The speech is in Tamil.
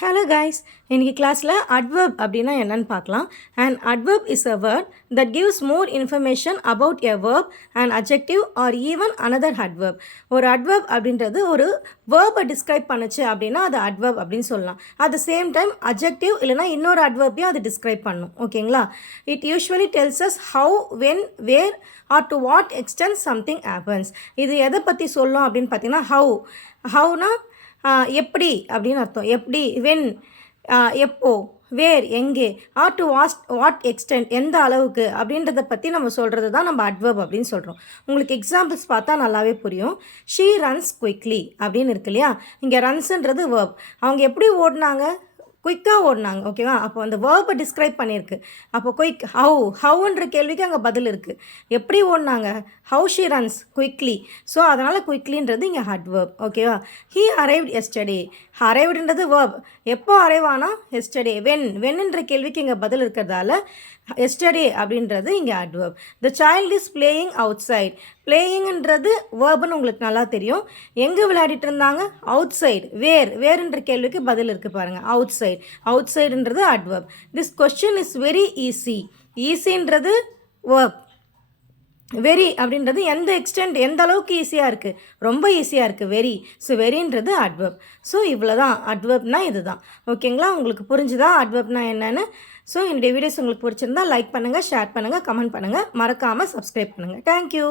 Hello guys, இன்னைக்கு கிளாஸில் adverb அப்படின்னா என்னன்னு பார்க்கலாம். An adverb is a word that gives more information about a verb, an adjective or even another adverb. ஒரு adverb அப்படின்றது ஒரு verb டிஸ்கிரைப் பண்ணுச்சு அப்படின்னா அது adverb அப்படின்னு சொல்லலாம். at the same time adjective இல்லைனா இன்னொரு adverbையும் அது டிஸ்கிரைப் பண்ணும். ஓகேங்களா? It usually tells us how, when, where or to what extent something happens. இது எதை பற்றி சொல்லும் அப்படின்னு பார்த்தீங்கன்னா howனா எப்படி அப்படின்னு அர்த்தம். எப்படி, வென் எப்போ, வேர் எங்கே, ஆர் டு வாட் எக்ஸ்டென்ட் எந்த அளவுக்கு அப்படின்றத பற்றி நம்ம சொல்கிறது தான் நம்ம அட்வர்ப் அப்படின்னு சொல்கிறோம். உங்களுக்கு எக்ஸாம்பிள்ஸ் பார்த்தா நல்லாவே புரியும். ஷீ ரன்ஸ் குயிக்லி அப்படின்னு இருக்கு இல்லையா. இங்கே ரன்ஸுன்றது வேர்ப். அவங்க எப்படி ஓடினாங்க, குயிக்காக ஓடினாங்க. ஓகேவா? அப்போ அந்த வேர்பை டிஸ்கிரைப் பண்ணியிருக்கு. அப்போ குயிக் ஹவுன்ற கேள்விக்கு அங்கே பதில் இருக்குது. எப்படி ஓடினாங்க, how she runs quickly. So அதனால் குயிக்லின்றது இங்கே அட்வர்ப். ஓகேவா? He arrived yesterday. அரைவ்டுன்றது வேர்ப். எப்போ அரைவ் ஆனால் எஸ்டர்டே. வென்ன்ற கேள்விக்கு இங்கே பதில் இருக்கிறதால எஸ்டர்டே அப்படின்றது இங்கே adverb. The child is playing outside. பிளேயிங்ன்றது வேர்புன்னு உங்களுக்கு நல்லா தெரியும். எங்கே விளையாடிட்டு இருந்தாங்க, அவுட் சைடு. வேறுன்ற கேள்விக்கு பதில் இருக்குது பாருங்கள், அவுட் சைடுன்றது adverb. This question is very easy. ஈஸின்றது வேர்ப். வெரி அப்படின்றது எந்த எக்ஸ்டென்ட், எந்த அளவுக்கு ஈஸியாக இருக்குது, ரொம்ப ஈஸியாக இருக்குது வெரி. ஸோ வெரின்றது அட்வர்ப். ஸோ இவ்வளோ தான் அட்வர்ப்னா இது தான். ஓகேங்களா? உங்களுக்கு புரிஞ்சுதா அட்வர்ப்னா என்னென்னு? ஸோ என்னுடைய வீடியோஸ் உங்களுக்கு பிடிச்சிருந்தா லைக் பண்ணுங்கள், ஷேர் பண்ணுங்கள், கமெண்ட் பண்ணுங்கள், மறக்காமல் சப்ஸ்கிரைப் பண்ணுங்கள். தேங்க்யூ.